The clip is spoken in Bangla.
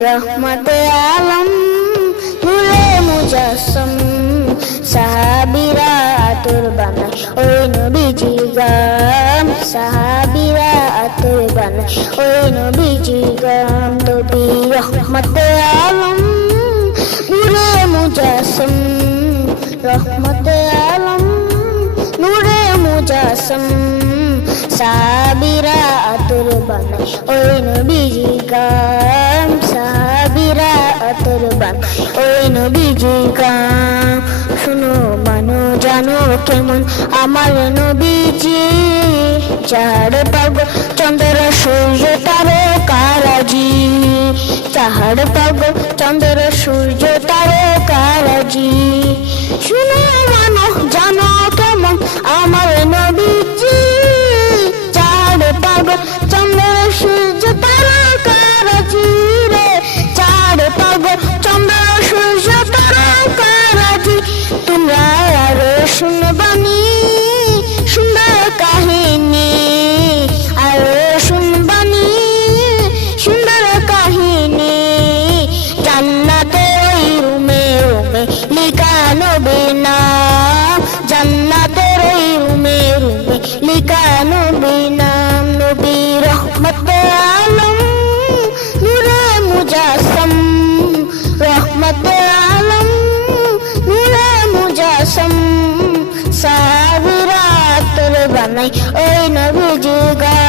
রহমতে আলম নূরে মুজাসসম সাহাবীরা আতর বানায় ওই নবীজির গাম সাহাবীরা আতর বানায় ওই নবীজির গাম নবী রহমতে আলম নূরে মুজাসসম রহমতে আলম নূরে মুজাসসম সাহাবীরা আতর বানায় ওই নবীজির গাম সাহাবীরা আতর বানায় ওই নবীজির গাম শুনো মানো জানো কেমন আমার নবীজি চাঁদ পাগল চন্দ্র সূর্য তারকারাজি চাঁদ পাগল চন্দ্র সূর্য তারকারাজি শুনো মানো জানো কেমন আমার নবীজি চাঁদ পাগল চন্দ্র সূর্য তারকারাজি রে চাঁদ পাগল চন্দ্র সূর্য তারকারাজি তোমরা আরো শুনবানি সুন্দর কাহিনী আরো শুনবানি সুন্দর কাহিনী জান্নাতের ওই রুমে রুমে লিখা নবীর নাম জান্নাতের ওই রুমে রুমে লিখা নবীর নাম নবী রহমতে আলম নূরে মুজাসসম রহমতে আলম নূরে মুজাসসম সাহাবীরা আতর বানায় ওই নবীজির গাম